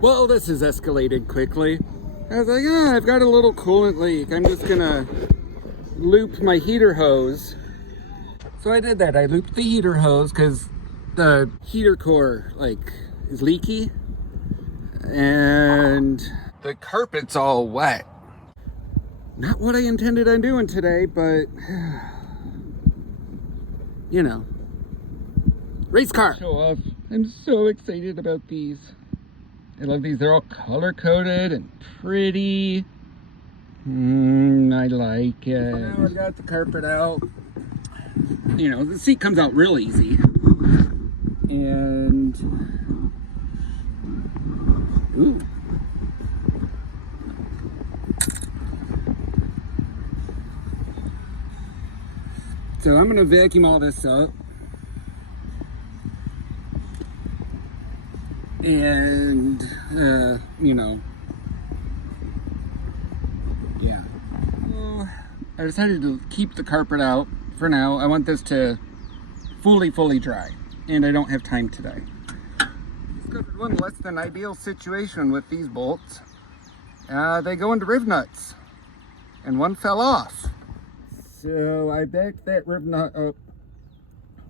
Well, this has escalated quickly. I was like, I've got a little coolant leak. I'm just gonna loop my heater hose. So I did that. I looped the heater hose because the heater core, like, is leaky. And the carpet's all wet. Not what I intended on doing today, but, you know. Race car! Show off. I'm so excited about these. I love these. They're all color-coded and pretty. I like it. Now I've got the carpet out. You know, the seat comes out real easy. And... ooh. So I'm gonna vacuum all this up. And, you know, yeah. So I decided to keep the carpet out for now. I want this to fully dry, and I don't have time today. Discovered one less than ideal situation with these bolts. They go into riv nuts, and one fell off. So I backed that riv nut up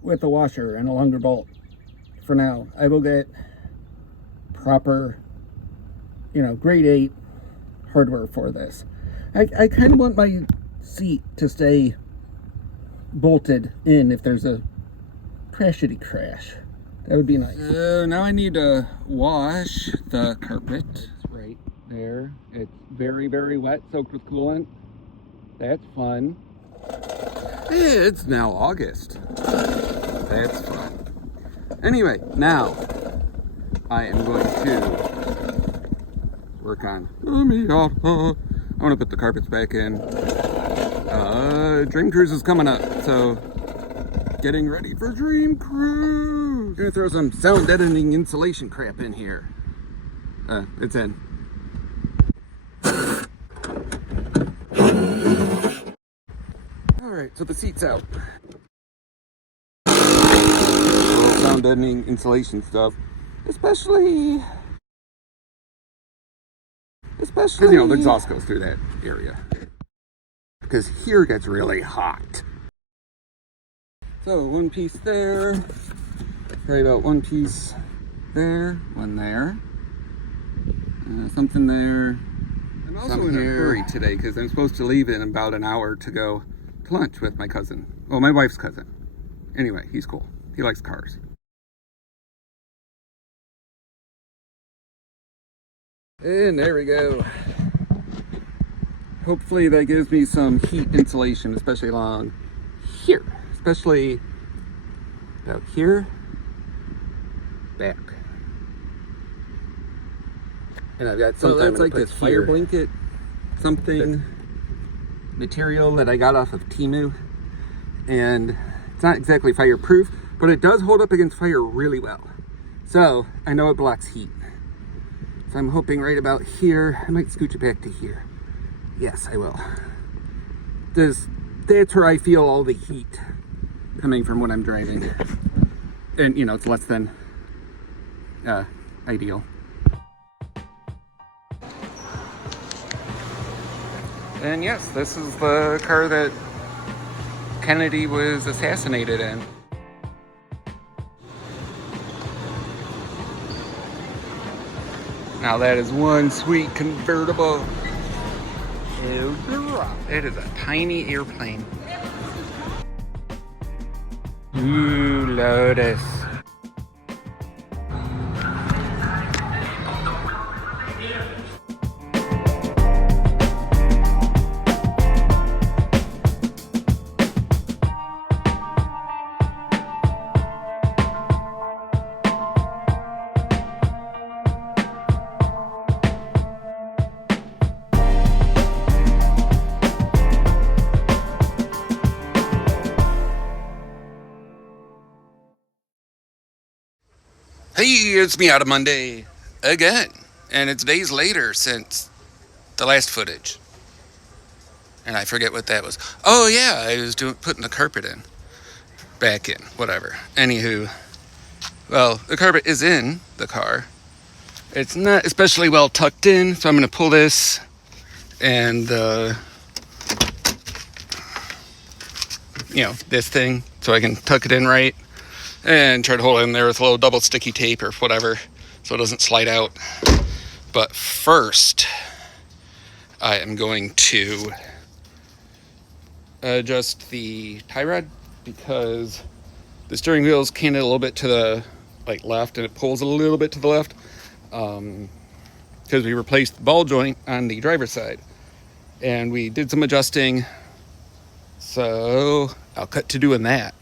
with a washer and a longer bolt. For now, I will get proper, you know, grade 8 hardware for this. I kind of want my seat to stay bolted in if there's a crashity crash. That would be nice. So now I need to wash the carpet. It's right there. It's very wet, soaked with coolant. That's fun. It's now August. That's fun. Anyway, now I am going to work on the Miata. I want to put the carpets back in. Dream Cruise is coming up, so getting ready for Dream Cruise. Gonna throw some sound deadening insulation crap in here. It's in. Alright, so the seat's out. Sound deadening insulation stuff. Especially, you know, the exhaust goes through that area. Because here gets really hot. So one piece there, right about one piece there, one there, something there. I'm also in a hurry today because I'm supposed to leave in about an hour to go to lunch with my cousin. Well, my wife's cousin. Anyway, he's cool. He likes cars. And there we go. Hopefully that gives me some heat insulation, especially along here. Especially about here, back. And I've got something that's like this fire blanket, something material that I got off of Temu. And it's not exactly fireproof, but it does hold up against fire really well. So I know it blocks heat. So I'm hoping right about here. I might scooch it back to here. Yes, I will. That's where I feel all the heat coming from when I'm driving. And, you know, it's less than ideal. And yes, this is the car that Kennedy was assassinated in. Now that is one sweet convertible. It is a tiny airplane. Ooh, Lotus. Hey, it's Miata Monday again, and it's days later since the last footage, and I forget what that was. Oh yeah, I was putting the carpet back in, whatever. Anywho, well, the carpet is in the car, It's not especially well tucked in, so I'm going to pull this and this thing so I can tuck it in right and try to hold it in there with a little double sticky tape or whatever so it doesn't slide out. But first, I am going to adjust the tie rod because the steering wheel is canted a little bit to the left, and it pulls a little bit to the left because we replaced the ball joint on the driver's side, and we did some adjusting. So I'll cut to doing that.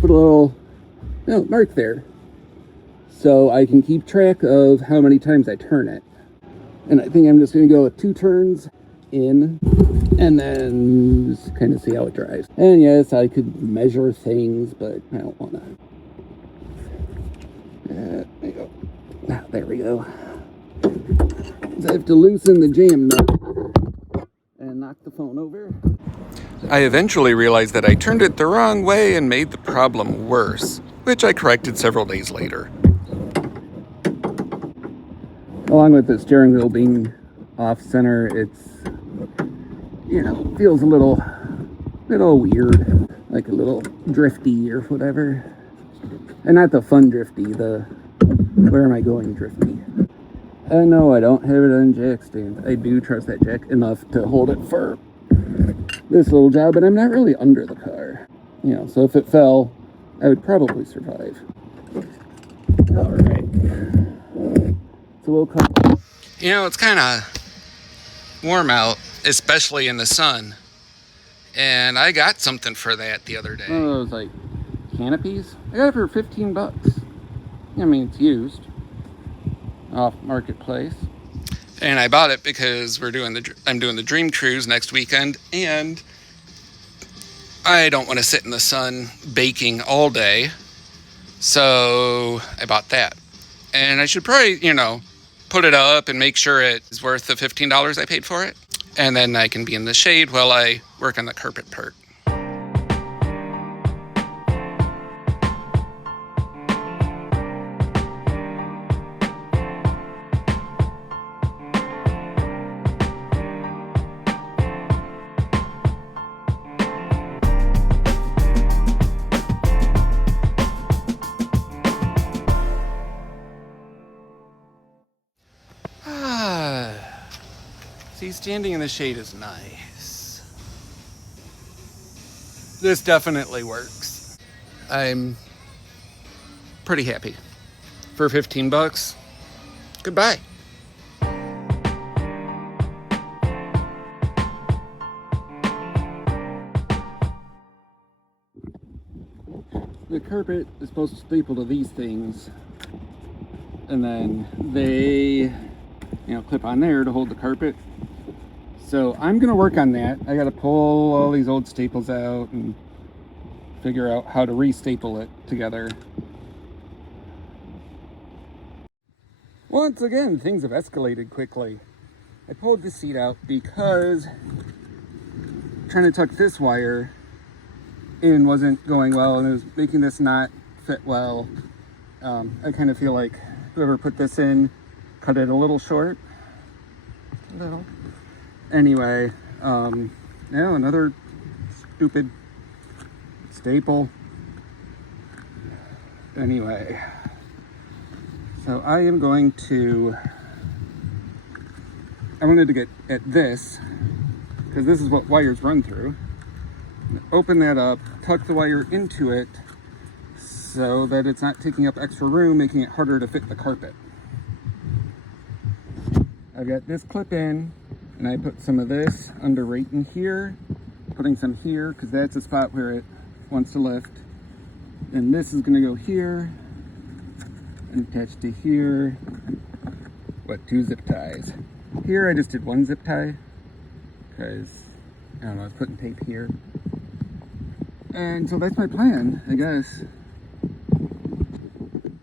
Put a little mark there so I can keep track of how many times I turn it. And I think I'm just going to go with 2 turns in and then just kind of see how it drives. And yes, I could measure things, but I don't want to. There we go. There we go. So I have to loosen the jam nut and knock the phone over. I eventually realized that I turned it the wrong way and made the problem worse, which I corrected several days later. Along with the steering wheel being off center, it's, feels a little weird, like a little drifty or whatever. And not the fun drifty, the where am I going drifty. No, I don't have it on jack stand. I do trust that jack enough to hold it for this little job, but I'm not really under the car. So if it fell, I would probably survive. All right. So we'll come. It's kind of warm out, especially in the sun. And I got something for that the other day. One of those canopies. I got it for $15. I mean, it's used off Marketplace. And I bought it because I'm doing the Dream Cruise next weekend, and I don't want to sit in the sun baking all day. So I bought that. And I should probably, put it up and make sure it's worth the $15 I paid for it. And then I can be in the shade while I work on the carpet part. See, standing in the shade is nice. This definitely works. I'm pretty happy. For $15, goodbye. The carpet is supposed to staple to these things, and then they, clip on there to hold the carpet. So I'm gonna work on that. I gotta pull all these old staples out and figure out how to re-staple it together. Once again, things have escalated quickly. I pulled the seat out because trying to tuck this wire in wasn't going well, and it was making this knot fit well. I kind of feel like whoever put this in cut it a little short. A little. Anyway, another stupid staple. Anyway, so I wanted to get at this, because this is what wires run through. Open that up, tuck the wire into it so that it's not taking up extra room, making it harder to fit the carpet. I've got this clip in, and I put some of this under right in here, putting some here because that's a spot where it wants to lift. And this is going to go here and attach to here. 2 zip ties. Here I just did 1 zip tie because I was putting tape here. And so that's my plan, I guess.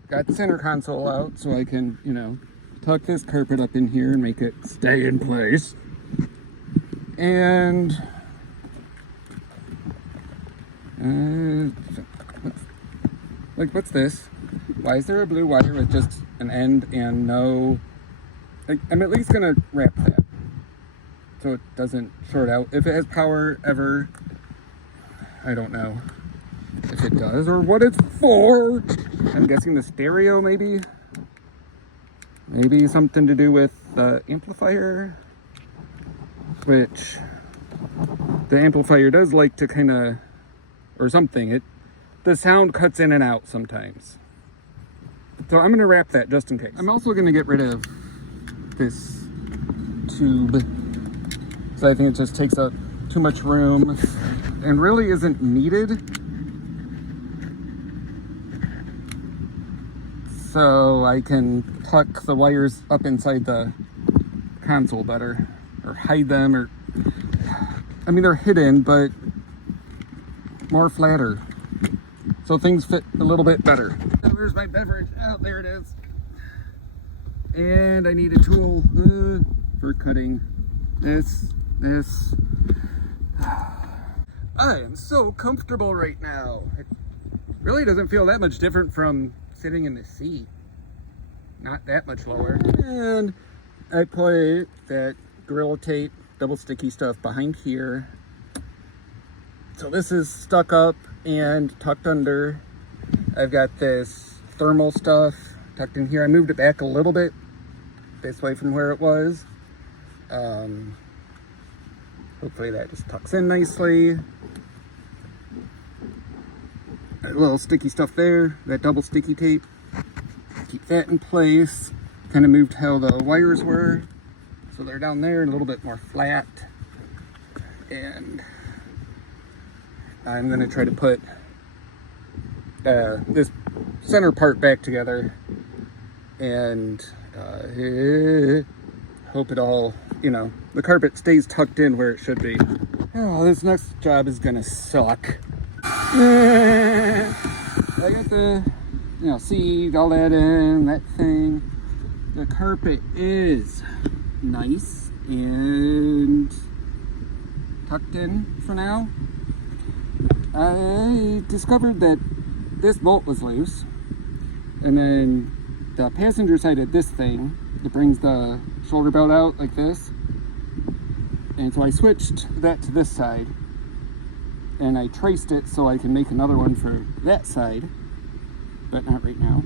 Got the center console out so I can, tuck this carpet up in here and make it stay in place. And Like, what's this? Why is there a blue wire with just an end and no... Like, I'm at least gonna wrap that so it doesn't short out. If it has power ever, I don't know if it does or what it's for. I'm guessing the stereo, maybe? Maybe something to do with the amplifier, which the amplifier does like to kind of, or something. The sound cuts in and out sometimes. So I'm gonna wrap that just in case. I'm also gonna get rid of this tube. So I think it just takes up too much room and really isn't needed. So I can tuck the wires up inside the console better, or hide them, or, I mean, they're hidden, but more flatter. So things fit a little bit better. Where's my beverage? Oh, there it is. And I need a tool for cutting this. I am so comfortable right now. It really doesn't feel that much different from sitting in the seat. Not that much lower. And I put that Gorilla Tape double sticky stuff behind here. So this is stuck up and tucked under. I've got this thermal stuff tucked in here. I moved it back a little bit this way from where it was. Hopefully that just tucks in nicely. A little sticky stuff there, that double sticky tape. Keep that in place. Kind of moved how the wires were. So they're down there a little bit more flat. And I'm gonna try to put this center part back together and hope it all, you know, the carpet stays tucked in where it should be. Oh, this next job is gonna suck. I got the, you know, seed, all that in, that thing. The carpet is nice and tucked in for now. I discovered that this bolt was loose, and then the passenger side of this thing that brings the shoulder belt out like this, and so I switched that to this side, and I traced it so I can make another one for that side, but not right now.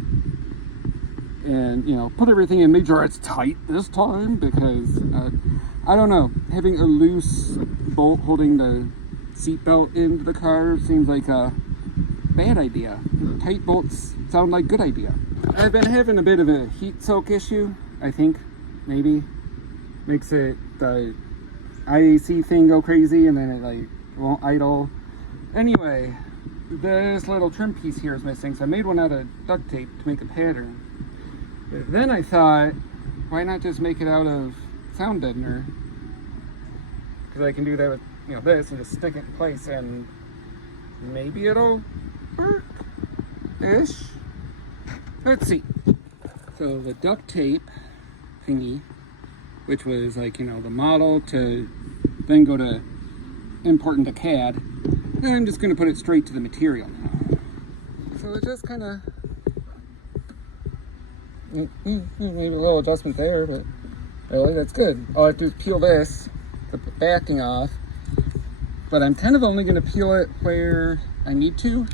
And, you know, put everything in, made sure it's tight this time, because I don't know, having a loose bolt holding the seatbelt into the car seems like a bad idea. Tight bolts sound like good idea. I've been having a bit of a heat soak issue, I think, maybe. Makes it, the IAC thing go crazy and then it like won't idle. Anyway, this little trim piece here is missing, so I made one out of duct tape to make a pattern. But then I thought, why not just make it out of sound deadener? Because I can do that with, you know, this and just stick it in place and maybe it'll work-ish. Let's see. So the duct tape thingy, which was like, you know, the model to then go to import into CAD, I'm just going to put it straight to the material now. So it just kind of, maybe a little adjustment there, but really that's good. All I have to do is peel this to put backing off, but I'm kind of only going to peel it where I need to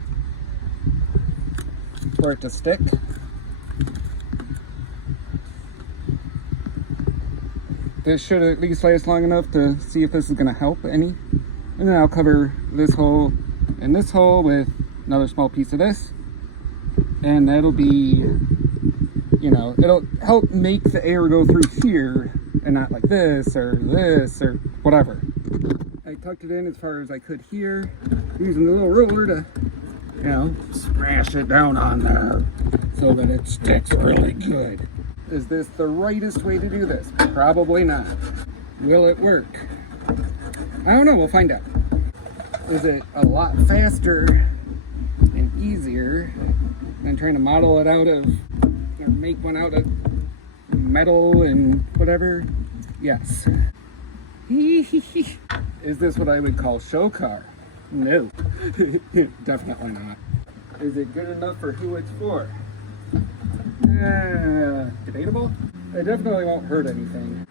for it to stick. This should at least last long enough to see if this is going to help any. And then I'll cover this hole and this hole with another small piece of this. And that'll be, you know, it'll help make the air go through here and not like this or whatever. I tucked it in as far as I could here, using the little roller to, you know, smash it down on there so that it sticks really good. Is this the rightest way to do this? Probably not. Will it work? I don't know, we'll find out. Is it a lot faster and easier than trying to model it out of, or make one out of metal and whatever? Yes. Is this what I would call show car? No, definitely not. Is it good enough for who it's for? Debatable. It definitely won't hurt anything.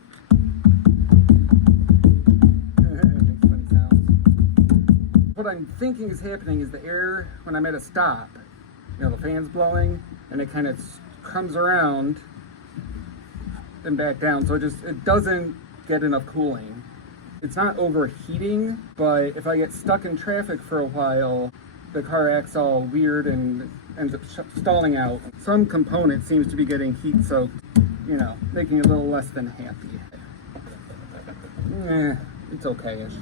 Makes funny sounds. What I'm thinking is happening is the air, when I'm at a stop, you know, the fan's blowing and it kind of comes around and back down, so it doesn't get enough cooling. It's not overheating, but if I get stuck in traffic for a while, the car acts all weird and ends up stalling out. Some component seems to be getting heat soaked, you know, making it a little less than happy. It's okay-ish.